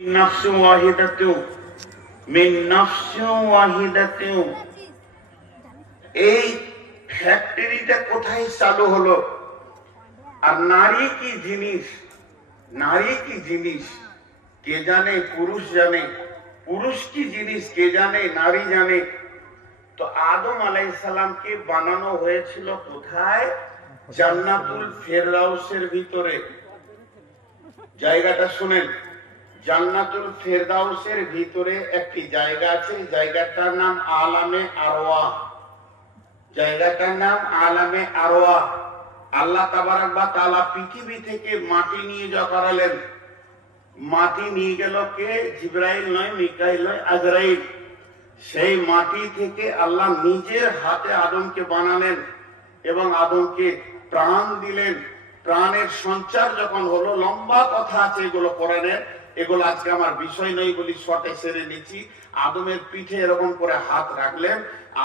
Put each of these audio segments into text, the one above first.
نفس واحدة من نفس واحدة এই ফ্যাক্টরিটা কোথায় চালু হলো? আর নারী কি জিনিস, নারী কি জিনিস কে জানে? পুরুষ জানে। পুরুষ কি জিনিস কে জানে? নারী জানে। তো আদম আলাইহিস সালামকে বানানো হয়েছিল কোথায়? জান্নাতুল ফেরদাউসের ভিতরে। জায়গাটা শুনেন, জান্নাতুল ফেরদাউসের ভিতরে একটি জায়গা আছে, জায়গাটার নাম আলামে আরওয়াহ। জায়গাটার নাম আলামে আরওয়াহ। আল্লাহ তাবারক ওয়া তাআলা পৃথিবী থেকে মাটি নিয়ে যাওয়া করালেন। মাটি নিয়ে গেল কে? জিবরাইল নয়, মিকাইল নয়, আজরাইল। সেই মাটি থেকে আল্লাহ নিজের হাতে আদমকে বানালেন এবং আদমকে প্রাণ দিলেন। প্রাণের সঞ্চার যখন হলো, লম্বা কথা আছে এগুলো কোরআনের, এগুলো আজকে আমার বিষয় নয় বলি শর্টে সেরে নিচ্ছি। আদমের পিঠে এরকম করে হাত রাখলেন,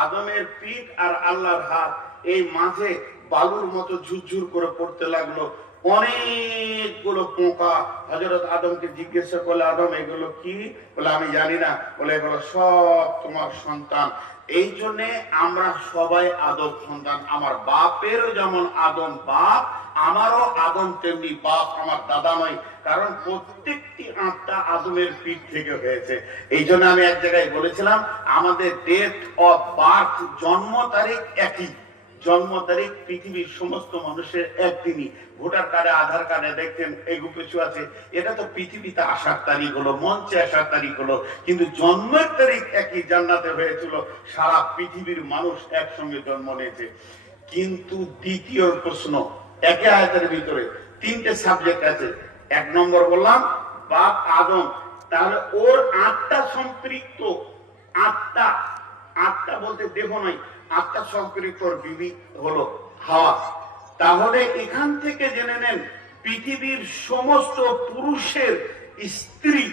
আদমের পিঠ আর আল্লাহর হাত এই মাঝে বালুর মতো ঝুরঝুর করে পড়তে লাগলো। অনেকগুলো পোকা। হযরত আদমকে জিজ্ঞাসা করলে, আদম এগুলো কি? বলে আমি জানি না। বলে এগুলো সব তোমার সন্তান। এই জন্যে আমরা সবাই আদম সন্তান। আমার বাপেরও যেমন আদম বাপ, আমারও আদম তেমনি বাপ, আমার দাদা নয়। কারণ প্রত্যেকটি আত্মা আদমের পিঠ থেকে হয়েছে। এই জন্য আমি এক জায়গায় বলেছিলাম, আমাদের ডেট অফ বার্থ, জন্ম তারিখ একই। জন্ম তারিখ পৃথিবীর সমস্ত মানুষের একদিনই। ভোটার কার্ডে, আধার কার্ডে দেখতেন এগু কিছু আছে, এটা তো পৃথিবীতে আসার তারিখ হলো, মঞ্চে আসার তারিখ হলো, কিন্তু জন্মের তারিখ একই। জান্নাতে হয়েছিল, সারা পৃথিবীর মানুষ একসঙ্গে জন্ম নিয়েছে। কিন্তু দ্বিতীয় প্রশ্ন, একে আয়াতের ভিতরে তিনটে সাবজেক্ট আছে। এক নম্বর বললাম বাপ আদম, তাহলে ওর আত্মা সম্পৃক্ত। আত্মা, আত্মা বলতে দেহ নয়, আত্মা সম্পৃক্ত বিবি হলো হাওয়া। তাহলে এখান থেকে জেনে নেন, পৃথিবীর সমস্ত পুরুষের স্ত্রী,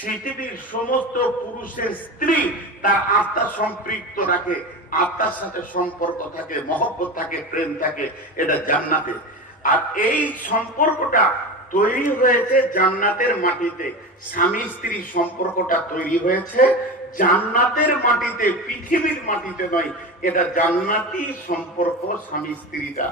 পৃথিবীর সমস্ত পুরুষের স্ত্রী তার আত্মা সম্পৃক্ত রাখে, আত্মার সাথে সম্পর্ক থাকে, মহব্বত থাকে, প্রেম থাকে। এটা জান্নাতে। আর এই সম্পর্কটা তৈরি হয়েছে জান্নাতের মাটিতে। স্বামী স্ত্রী সম্পর্কটা তৈরি হয়েছে জান্নাতের মাটিতে, পৃথিবীর মাটিতে নয়। এটা জান্নাতি সম্পর্ক। স্বামী স্ত্রীটা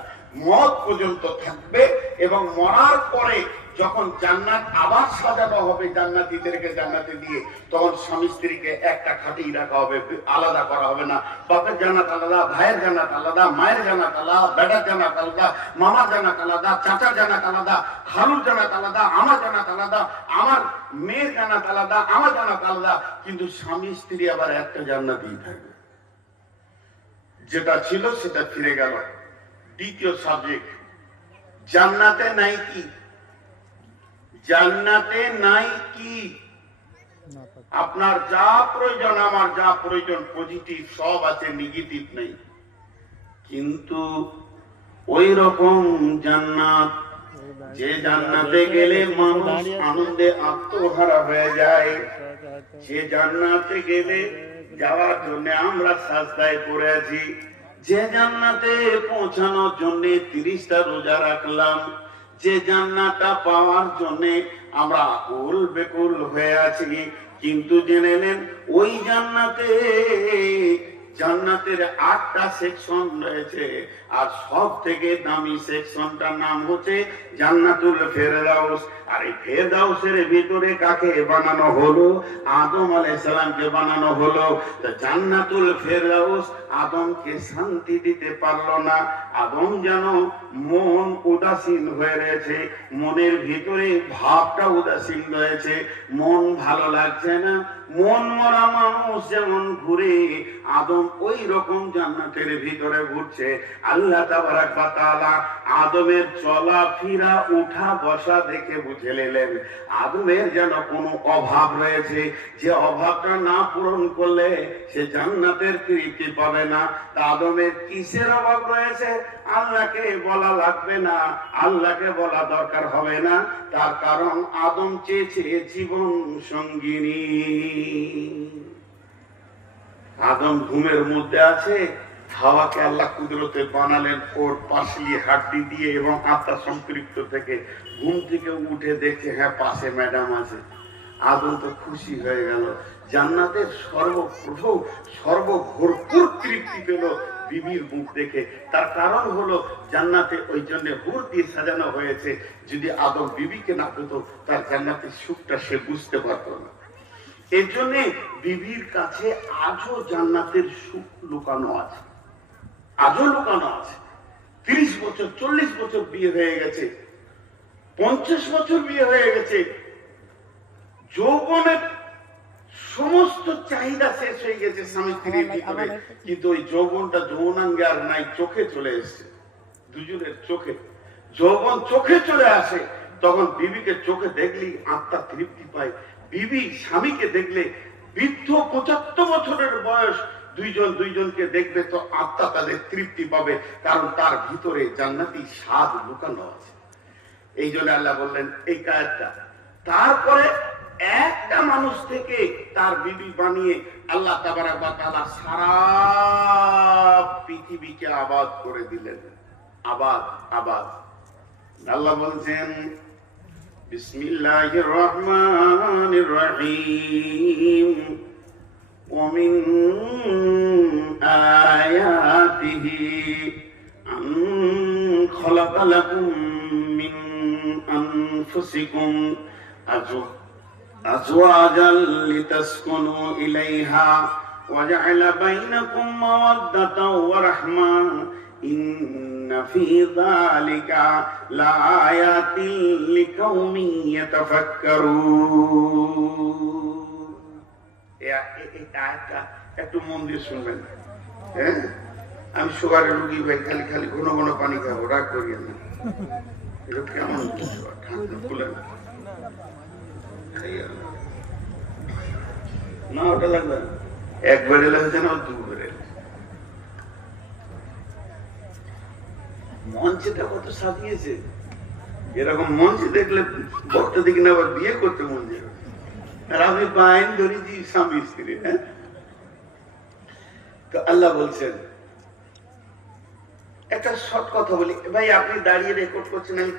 মত পর্যন্ত থাকবে এবং মরার পরে যখন জান্নাত আবার সাজানো হবে জান্নাতীদেরকে জান্নাতে দিয়ে, তখন স্বামী স্ত্রীকে একটা খাটেই রাখা হবে, আলাদা করা হবে না। বাপের জান্নাত আলাদা, ভাইয়ের জান্নাত আলাদা, মায়ের জান্নাত আলাদা, বেটার জান্নাত আলাদা, মামার জান্নাত আলাদা, চাচার জান্নাত আলাদা, খালুর জান্নাত আলাদা, আমার জান্নাত আলাদা, আমার মেয়ের জান্নাত আলাদা, আমার জান্নাত আলাদা। কিন্তু স্বামী স্ত্রী আবার একটা জান্নাতেই থাকবে। যেটা ছিল সেটা ফিরে গেল। দ্বিতীয় সাবজেক্ট, জান্নাতে নাই কি? জান্নাতে নাই কি? আপনার যা প্রয়োজন, আমার যা প্রয়োজন, পজিটিভ সব আছে, নেগেটিভ নেই। কিন্তু ওই রকম জান্নাত, যে জান্নাতে গেলে মানুষ আনন্দে আত্মহারা হয়ে যায়, যে জান্নাতে গেলে যাওয়ার জন্য আমরা সাজদায় পড়ে আছি, যে জান্নাতে পৌঁছানোর জন্য 30টা রোজা রাখলাম, যে জান্নাতটা পাওয়ার জন্য আমরা আকুল বেকুল হয়ে আছি। কিন্তু জেনে নেন, ওই জান্নাতে, জান্নাতের 8টা সেকশন রয়েছে, আর সব থেকে দামি সেকশনটার নাম হচ্ছে জান্নাতুল ফেরদাউস। আর এই ফেরদাউসের ভিতরে কাকে বানানো হলো? আদম আলাইহিস সালামকে বানানো হলো। তো জান্নাতুল ফেরদাউস আদমকে শান্তি দিতে পারলো না। আদম যেন মন উদাসীন হয়ে রয়েছে, মনের ভিতরে ভাবটা উদাসীন রয়েছে, মন ভালো লাগছে না। মন মরা মানুষ যেমন ঘুরে, আদম ওই রকম জান্নাতের ভিতরে ঘুরছে। আল্লাহ তাবারক ওয়া তাআলা আদমের চলাফেরা, উঠা বসা দেখে বুঝে নিলেন আদমের যেন কোনো অভাব রয়েছে, যে অভাবটা না পূরণ করলে সে জান্নাতের তৃপ্তি পাবে না। তা আদমের কিসের অভাব রয়েছে আল্লাহকে বলা লাগবে না, আল্লাহকে বলা দরকার হবে না। তার কারণ আদম চেয়েছে জীবন সঙ্গিনী। আদম ঘুমের মধ্যে আছে, হাওয়াকে আল্লাহ কুদরতে বানালেন ওর পাশলি হাড্ডি দিয়ে এবং আত্মা সম্পৃক্ত থেকে। ঘুম থেকে উঠে দেখছে হ্যাঁ পাশে ম্যাডাম আছে। আদম তো খুশি হয়ে গেল, জান্নাতের সর্বপ্রথম সর্বভরপুর তৃপ্তি পেল বিবির মুখ দেখে। তার কারণ হলো জান্নাতে ওই জন্য হুর দিয়ে সাজানো হয়েছে, যদি আদম বিবিকে না পেতো তার জান্নাতের সুখটা সে বুঝতে পারতো না। এর জন্য বিবির কাছে আজও জান্নাতের সুখ লুকানো আছে, আজও লুকানো আছে। 30 বছর 40 বছর বিয়ে হয়ে গেছে, 50 বছর বিয়ে হয়ে গেছে, যৌবনের সমস্ত চাহিদা শেষ হয়ে গেছে স্বামী স্ত্রীর ভিতরে, কিন্তু ওই যৌবনটা যৌবনাঙ্গে আর নাই, চোখে চলে এসছে, দুজনের চোখে যৌবন চোখে চলে আসে। তখন বিবিকে চোখে দেখলেই আত্মা তৃপ্তি পায়। বিবি স্বামীকে দেখলে, বৃদ্ধ 75 বছরের বয়স, দুইজনকে দেখবে তো আত্মা তাদের তৃপ্তি পাবে, কারণ তার ভিতরে জান্নাতি স্বাদ লুকানো আছে। এই জন্য আল্লাহ বললেন এই কায়দটা। তারপরে একটা মানুষ থেকে তার বিবি বানিয়ে আল্লাহ তাবারাক ওয়া তাআলা সারা পৃথিবীকে আবাদ করে দিলেন। আবাদ আবাদ। আল্লাহ বলছেন বিসমিল্লাহির রহমানির রহিম, ওয়া মিন আয়াতিহি আন খালাকা লাকুম মিন আনফুসিকুম আজওয়াজান লিতাসকুনু ইলাইহা ওয়া জাআলা বাইনাকুম মাওয়াদ্দাতাও ওয়া রাহমা ইন্না ফী যালিকা লাআয়াতিন লিকাউমিন ইয়াতাফাক্কারুন। এই আয়াতটা একটু মন দিয়ে শুনবেন। হ্যাঁ, আমি সুগারের রোগী ভাই, খালি খালি ঘন ঘন পানি খাবো, রাগ করিয়েন না। এটা কেমন ঠান্ডা খুলে না, না ওটা লাগবে না, একবার এলে হচ্ছে না, দুবার এলে। মঞ্চটা কত সাজিয়েছে, এরকম মঞ্চ দেখলে বক্তা দিকে না আবার বিয়ে করতে মন যাবে। আর আমি বাইন ধরেছি স্বামী স্ত্রী। হ্যাঁ, তো আল্লাহ বলছেন, একটা শর্ট কথা বলি ভাই, আপনি দাঁড়িয়ে রেকর্ড করছেন, আমি